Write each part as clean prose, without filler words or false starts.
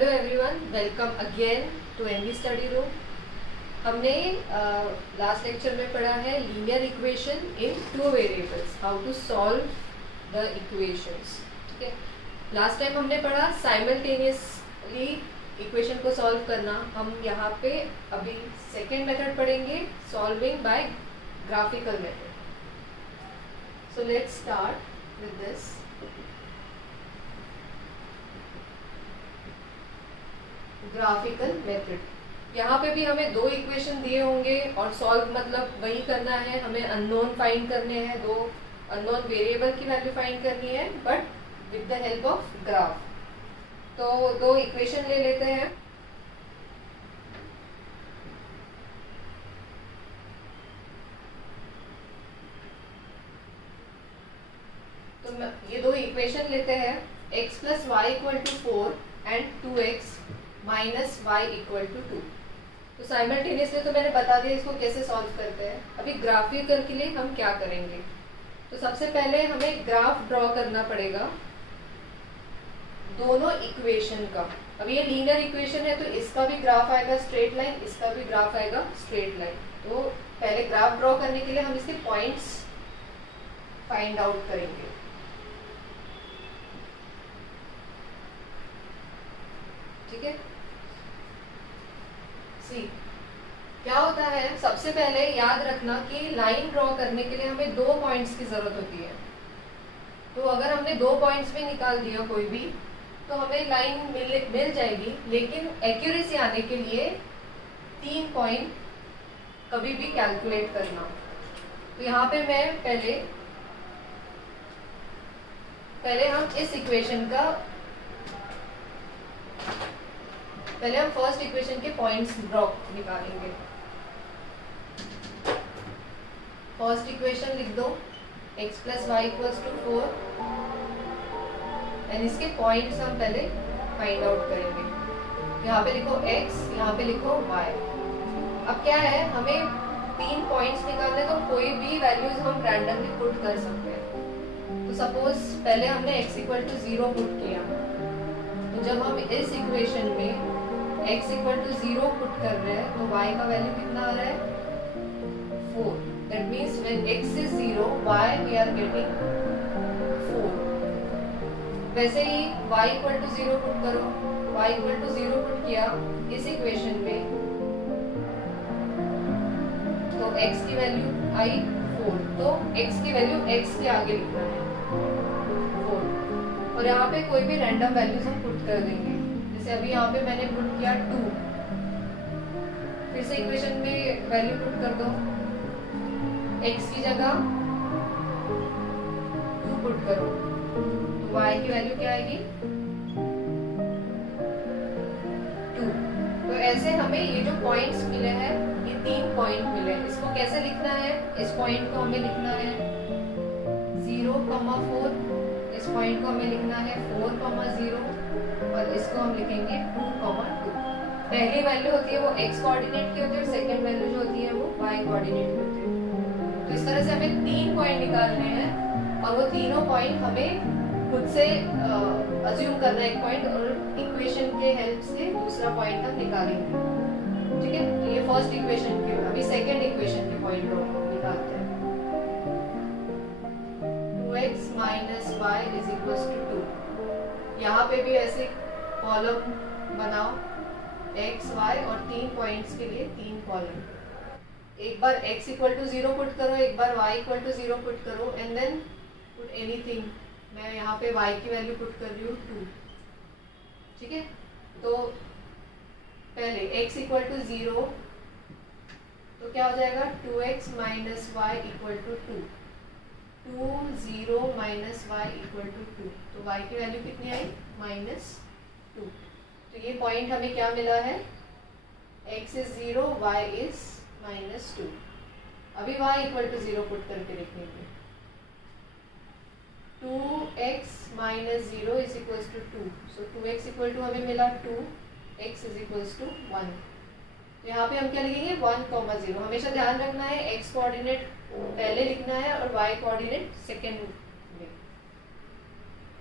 Hello everyone, welcome again to NV study room. हमने last lecture में पढ़ा है linear equation in two variables, how to solve the equations. ठीक है, last time हमने पढ़ा साइमल्टेनियसली इक्वेशन को सॉल्व करना। हम यहाँ पे अभी सेकेंड मेथड पढ़ेंगे, solving by graphical method. So let's start with this. Graphical method. यहाँ पे भी हमें दो इक्वेशन दिए होंगे और सॉल्व मतलब वही करना है, हमें अननोन फाइंड करने हैं, दो अननोन वेरिएबल की वैल्यू फाइंड करनी है but with the help of graph. तो दो इक्वेशन ले लेते हैं। तो ये दो इक्वेशन लेते हैं, x plus y equal to 4 and 2x minus y equal to 2। तो साइमल्टेनियसली तो मैंने बता दिया इसको कैसे सॉल्व करते हैं। अभी ग्राफिकल के लिए हम क्या करेंगे, तो सबसे पहले हमें ग्राफ ड्रॉ करना पड़ेगा दोनों इक्वेशन का। अभी ये लीनियर इक्वेशन है तो इसका भी ग्राफ आएगा स्ट्रेट लाइन, इसका भी ग्राफ आएगा स्ट्रेट लाइन। तो पहले ग्राफ ड्रॉ करने के लिए हम इसके पॉइंट्स फाइंड आउट करेंगे। ठीक है, सी क्या होता है, सबसे पहले याद रखना कि लाइन ड्रॉ करने के लिए हमें दो पॉइंट्स की जरूरत होती है। तो अगर हमने दो पॉइंट्स में निकाल दिया कोई भी तो हमें लाइन मिल जाएगी, लेकिन एक्यूरेसी आने के लिए 3 पॉइंट कभी भी कैलकुलेट करना। तो यहाँ पे मैं पहले हम इस इक्वेशन का पहले हम फर्स्ट इक्वेशन के पॉइंट्स ड्रॉ निकालेंगे। फर्स्ट इक्वेशन लिख दो, x plus y equals to 4 and इसके पॉइंट्स हम पहले फाइंड आउट करेंगे। यहाँ पे लिखो x, यहाँ पे लिखो y। अब क्या है, हमें 3 पॉइंट्स निकालने, तो कोई भी वैल्यूज हम रैंडमली पुट कर सकते हैं। तो सपोज पहले हमने x इक्वल टू 0 पुट किया, तो जब हम इस इक्वेशन में x इक्वल टू 0 पुट कर रहे हैं तो y का वैल्यू कितना आ रहा है, 4। दैट मीन्स व्हेन x इज 0 y वी आर गेटिंग 4। वैसे ही y इक्वल टू 0 पुट करो, y इक्वल टू 0 पुट किया इस इक्वेशन में तो x की वैल्यू आई 4। तो x की वैल्यू x के आगे लिखना है 4, और यहाँ पे कोई भी रैंडम वैल्यूज हम पुट कर देंगे। जैसे अभी यहाँ पे मैंने पुट किया 2, फिर से इक्वेशन में वैल्यू पुट कर दो, x की जगह 2 पुट करो तो y की वैल्यू क्या आएगी 2। तो ऐसे हमें ये जो पॉइंट्स मिले हैं, ये 3 पॉइंट मिले, इसको कैसे लिखना है, इस पॉइंट को हमें लिखना है 0,4, इस पॉइंट को हमें लिखना है 4,0 और इसको हम लिखेंगे 2,2। पहली वैल्यू होती है वो x कोऑर्डिनेट की होती है और सेकंड वैल्यू जो होती है वो y कोऑर्डिनेट की होती है। तो इस तरह से हमें 3 पॉइंट निकालने हैं और वो तीनों पॉइंट हमें खुद से अज्यूम करना है एक पॉइंट, और इक्वेशन के हेल्प से दूसरा पॉइंट हम निकालेंगे। ठीक है, तो ये फर्स्ट इक्वेशन के, अभी सेकंड इक्वेशन के पॉइंट निकालते हैं। 2x minus y is equal to 2। यहाँ पे भी ऐसे कॉलम बनाओ, x, y और 3 पॉइंट्स के लिए 3 कॉलम। एक बार x इक्वल टू 0 पुट करो, एक बार y इक्वल टू 0 पुट करो एंड देन पुट एनीथिंग। मैं यहाँ पे y की वैल्यू पुट कर रही हूँ 2। ठीक है, तो पहले x इक्वल टू 0 तो क्या हो जाएगा 2x minus y equal to 2। 2 0 minus y equal to 2, तो y की वैल्यू कितनी आई -2। तो ये पॉइंट हमें क्या मिला है, x इज 0 y इज -2। अभी y इक्वल टू 0 पुट करके लिखेंगे, 2x minus 0 is equal to 2। So 2x equal to हमें मिला 2, x इज इक्वल टू 1। तो यहाँ पे हम क्या लिखेंगे 1,0। हमेशा ध्यान रखना है x कोऑर्डिनेट पहले लिखना है और y कोऑर्डिनेट सेकेंड में।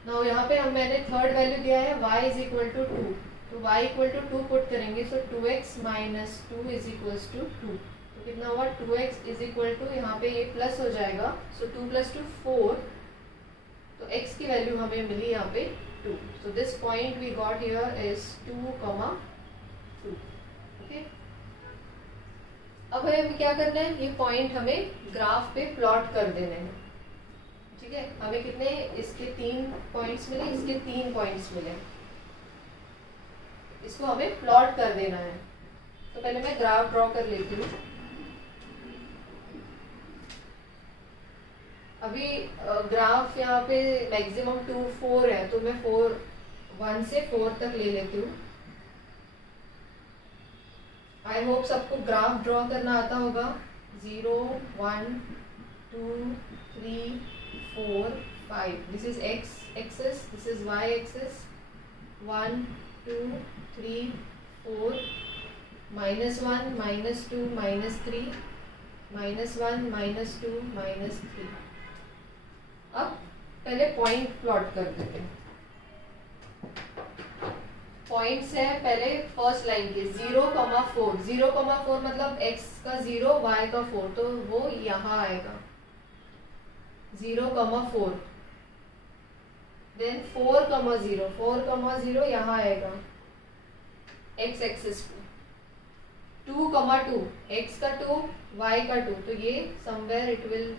नाउ यहाँ पे मैंने थर्ड वैल्यू दिया है y इज इक्वल टू 2। तो y इक्वल टू 2 पुट करेंगे, so 2x minus 2 is equals to 2। तो कितना हुआ, 2x इज इक्वल टू, यहाँ पे ये प्लस हो जाएगा, सो 2 प्लस 2 4, तो x की वैल्यू हमें मिली यहाँ पे 2। So this point we got here is 2, 2। Okay, अब हमें क्या करना है, ये पॉइंट हमें ग्राफ पे प्लॉट कर देने हैं। ठीक है, हमें कितने, इसके 3 पॉइंट्स मिले, इसके 3 पॉइंट्स मिले, इसको हमें प्लॉट कर देना है। तो पहले मैं ग्राफ ड्रॉ कर लेती हूँ। अभी ग्राफ यहाँ पे मैक्सिमम 2, 4 है, तो मैं 1 से 4 तक ले लेती हूँ। आई होप सबको ग्राफ ड्रॉ करना आता होगा। 0, 1, 2, 3, 4, 5। This is x axis, this is y axis. 1, 2, 3, 4, -1, -2, -3, -1, -2, -3। अब पहले पॉइंट प्लॉट कर देते हैं। पॉइंट्स है पहले फर्स्ट लाइन के 0,4। 0,4 मतलब x का 0, y का 4, तो वो यहाँ आएगा 0,4। देन 4,0, 4,0 यहाँ आएगा x एक्सिस पे। 2,2, x का 2, y का 2, तो ये somewhere it will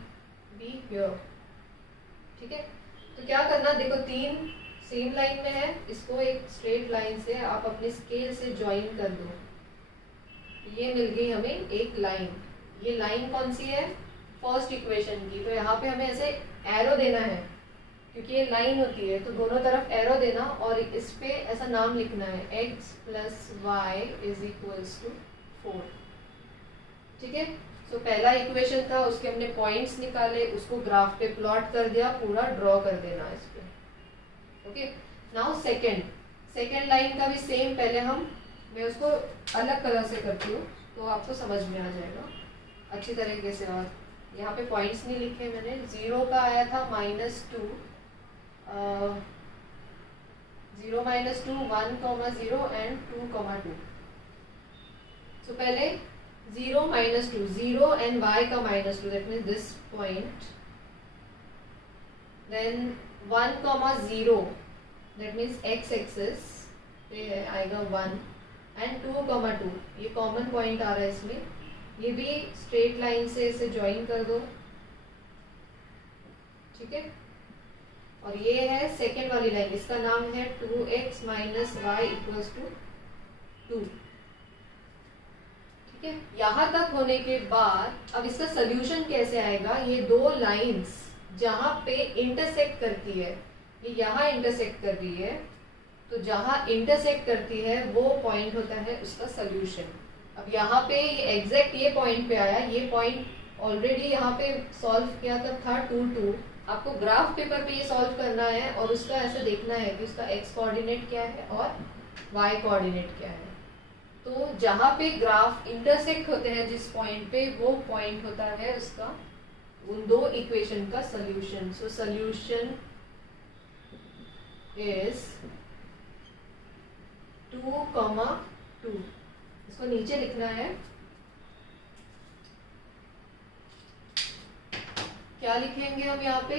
be here. ठीक है, तो क्या करना, देखो 3 सेम लाइन में है, इसको एक स्ट्रेट लाइन से आप अपने स्केल से ज्वाइन कर दो। ये मिल गई हमें एक लाइन। ये लाइन कौन सी है, फर्स्ट इक्वेशन की। तो यहाँ पे हमें ऐसे एरो देना है, क्योंकि ये लाइन होती है, तो दोनों तरफ एरो देना और इस पे ऐसा नाम लिखना है, x + y is equals to 4। ठीक है, तो पहला इक्वेशन था, उसके हमने पॉइंट्स निकाले, उसको ग्राफ पे प्लॉट कर दिया, पूरा ड्रॉ कर देना इस पे। ओके, नाउ सेकेंड लाइन का भी सेम, पहले मैं उसको अलग कलर से करती हूँ तो आपको समझ में आ जाएगा अच्छी तरीके से। और यहाँ पे पॉइंट्स नहीं लिखे मैंने। 0 का आया था -2, 0, -2, 1,0 एंड 2,2। तो पहले 0, -2, 0 एंड y का -2, that means this point. Then 1,0, that means x axis पे आएगा 1 एंड 2,2, ये कॉमन पॉइंट आ रहा है इसमें, ये भी स्ट्रेट लाइन से इसे ज्वाइन कर दो। ठीक है, और ये है सेकेंड वाली लाइन, इसका नाम है 2x - y इक्वल्स टू 2। ठीक है, यहाँ तक होने के बाद अब इसका सोल्यूशन कैसे आएगा, ये दो लाइंस जहाँ पे इंटरसेक्ट करती है, ये यहाँ इंटरसेक्ट कर रही है, तो जहाँ इंटरसेक्ट करती है वो पॉइंट होता है उसका सोल्यूशन। अब यहाँ पे ये एग्जैक्ट ये पॉइंट पे आया, ये पॉइंट ऑलरेडी यहाँ पे सॉल्व किया तब था 2, 2। आपको ग्राफ पेपर पे ये सॉल्व करना है और उसका ऐसे देखना है कि उसका x कोऑर्डिनेट क्या है और y कोऑर्डिनेट क्या है। तो जहाँ पे ग्राफ इंटरसेक्ट होते हैं जिस पॉइंट पे, वो पॉइंट होता है उसका उन दो इक्वेशन का सोल्यूशन। So solution is 2,2। इसको नीचे लिखना है, क्या लिखेंगे हम यहाँ पे,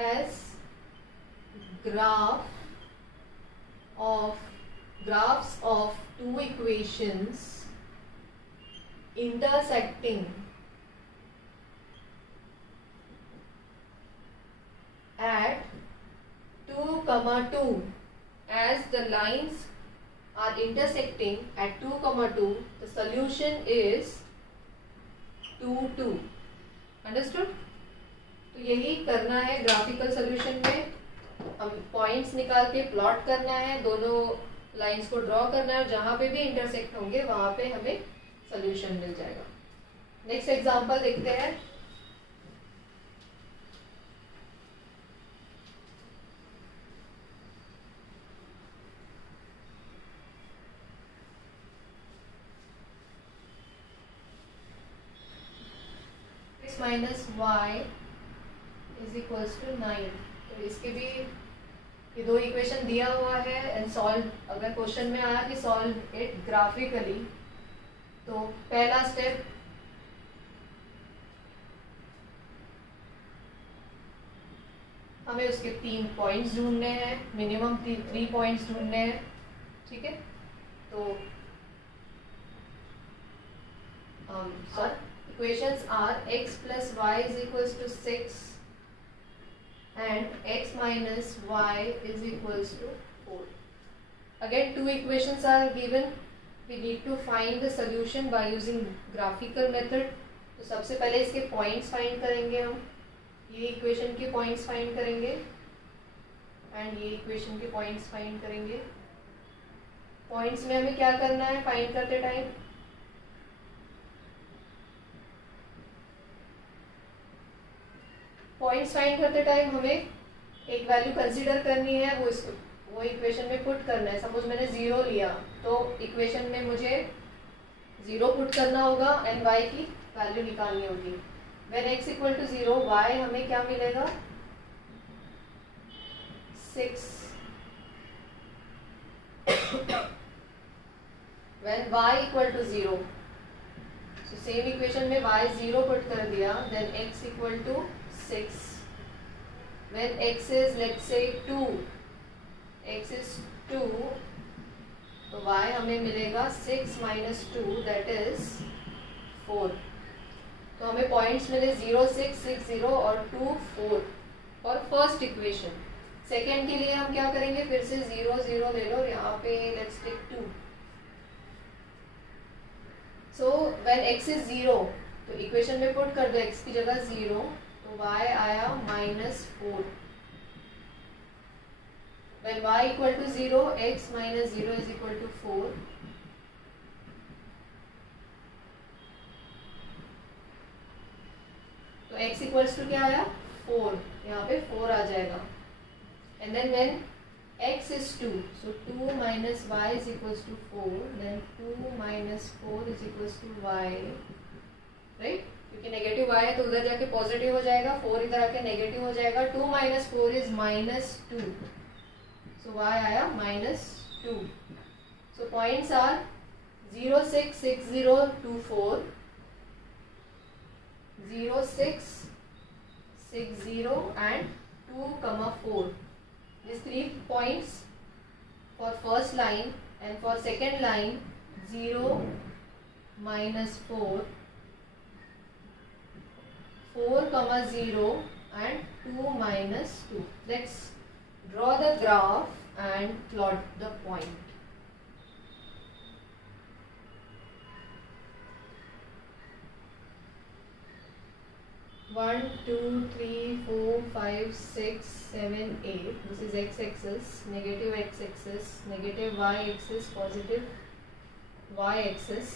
as graphs of two equations intersecting at 2,2, as the lines are intersecting at 2,2, the solution is 2, 2. Understood? तो यही करना है ग्राफिकल सोल्यूशन में, हम पॉइंट्स निकाल के प्लॉट करना है, दोनों लाइंस को ड्रॉ करना है, और जहां पे भी इंटरसेक्ट होंगे वहां पे हमें सोल्यूशन मिल जाएगा। नेक्स्ट एग्जांपल देखते हैं। x - y is equals to 9। तो इसके भी ये दो इक्वेशन दिया हुआ है एंड सॉल्व, अगर क्वेश्चन में आया कि सॉल्व इट ग्राफिकली, तो पहला स्टेप हमें उसके 3 पॉइंट्स ढूंढने हैं, मिनिमम 3 पॉइंट्स ढूंढने हैं, ठीक है। तो equations are x plus y is equals to 6 and x minus y is equals to 4. Again, two equations are given. We need to find the solution by using graphical method. तो सबसे पहले इसके points find करेंगे हम, ये equation के points find करेंगे and ये इक्वेशन के पॉइंट्स फाइंड करेंगे। पॉइंट्स में हमें क्या करना है फाइंड करते टाइम, पॉइंट्स फाइंड करते टाइम हमें एक वैल्यू कंसीडर करनी है, वो इक्वेशन में पुट करना है। सपोज मैंने 0 लिया तो इक्वेशन में मुझे 0 पुट करना होगा एंड y की वैल्यू निकालनी होगी। When x equal to 0 y हमें क्या मिलेगा 6। When y equal to 0, so same equation में y 0 पुट कर दिया, then x equal to 6. When x is, let's say 2, x is 2, तो y हमें मिलेगा 6 minus 2, that is 4. तो हमें पॉइंट्स मिले 0, 6, 6, 0 और 2, 4 और फर्स्ट इक्वेशन। सेकेंड के लिए हम क्या करेंगे, फिर से 0, 0 ले लो, यहाँ पे let's take 2. So when x is 0, तो इक्वेशन में पुट कर दो x की जगह 0, तो y आया -4. When y equal to 0, x minus 0 is equal to 4. तो x equals to क्या आया 4, यहाँ पे 4 आ जाएगा। And then when x is 2, so 2 minus y is equals to 4, then 2 minus 4 is equals to y, right? क्योंकि negative y है तो उधर जाके पॉजिटिव हो जाएगा, 4 इधर आके नेगेटिव हो जाएगा। 2 minus 4 is -2, so y आया -2. So points are 0, 6, 6, 0, 2, 4, 0, 6, 6, 0 and 2, 4. These 3 points for first line, and for second line 0, -4, 4, 0 and 2, -2. Let's draw the graph and plot the point. One, 2, 3, 4, 5, 6, 7, 8. This is x-axis, negative x-axis, negative y-axis, positive y-axis.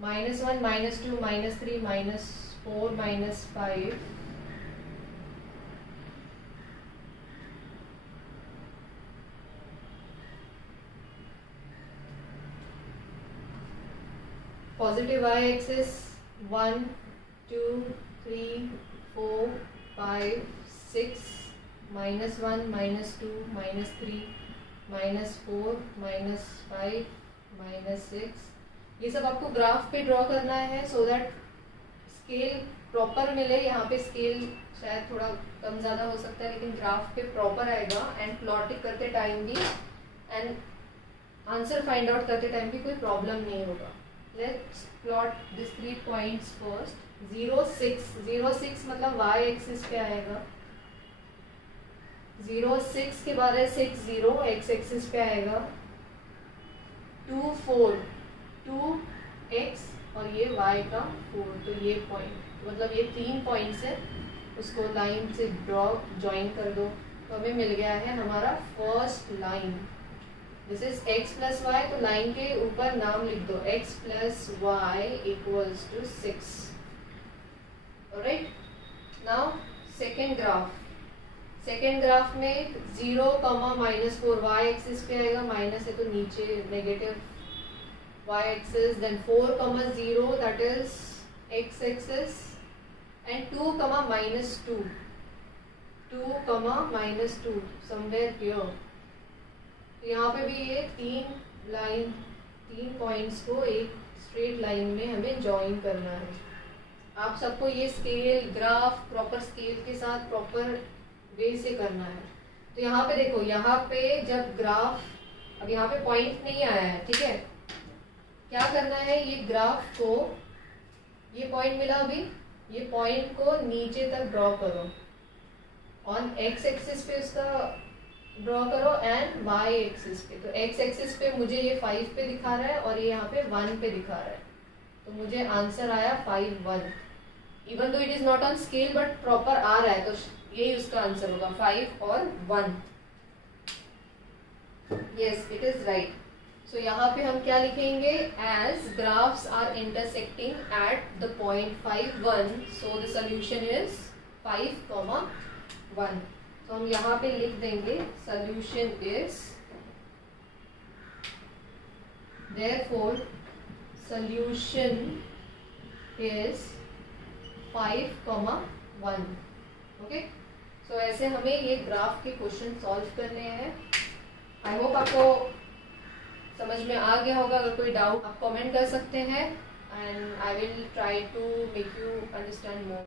-1, -2, -3, -4, -5. Positive y-axis 1, 2, 3, 4, 5, 6, -1, -2, -3, -4, -5, -6। ये सब आपको graph पे draw करना है so that scale proper मिले। यहाँ पे scale शायद थोड़ा कम ज़्यादा हो सकता है, लेकिन ग्राफ पे प्रॉपर आएगा एंड प्लॉटिंग करते टाइम भी एंड आंसर फाइंड आउट करते टाइम भी कोई प्रॉब्लम नहीं होगा। Let's plot this 3 points first. 0, 6, 0, 6 मतलब y एक्सिस पे आएगा। 0, 6 के बाद है 6, 0 x एक्सिस पे आएगा। 2, 4, 2 x और ये y का 4, तो ये पॉइंट मतलब ये 3 पॉइंट्स है, उसको लाइन से ड्रॉ ज्वाइन कर दो तो हमें मिल गया है हमारा first line. This is x plus y, तो लाइन के ऊपर नाम लिख दो x plus y equals to 6। Alright, now second graph. Second graph में 0, -4 y एक्सिस पे आएगा, माइनस है तो नीचे negative y axis, then 4, 0 that is x axis and 2, -2. 2, -2 somewhere here. तो यहाँ पे भी ये 3 पॉइंट्स को एक स्ट्रेट लाइन में हमें ज्वाइन करना है। आप सबको ये स्केल ग्राफ प्रॉपर स्केल के साथ प्रॉपर वे से करना है। तो यहाँ पे देखो, यहाँ पे जब ग्राफ, अब यहाँ पे पॉइंट नहीं आया है, ठीक है, क्या करना है, ये ग्राफ को, ये पॉइंट मिला अभी, ये पॉइंट को नीचे तक ड्रॉ करो, ऑन एक्स एक्सिस पे उसका ड्रॉ करो एंड वाई एक्सिस पे। तो एक्स एक्सिस पे मुझे ये 5 पे दिखा रहा है और ये यहाँ पे 1 पे दिखा रहा है, तो मुझे आंसर आया 5, 1। Even though it is not on scale but proper आ रहा है, तो यही उसका आंसर होगा, 5 और 1। Yes, it is right. So यहाँ पे हम क्या लिखेंगे, as graphs are intersecting at the point 5, 1, so the solution is 5, 1। तो हम यहाँ पे लिख देंगे solution is, therefore solution is 5, 1। Okay, so ऐसे हमें ये ग्राफ के क्वेश्चन सॉल्व करने हैं। आई होप आपको समझ में आ गया होगा। अगर कोई डाउट आप कमेंट कर सकते हैं and I will try to make you understand more.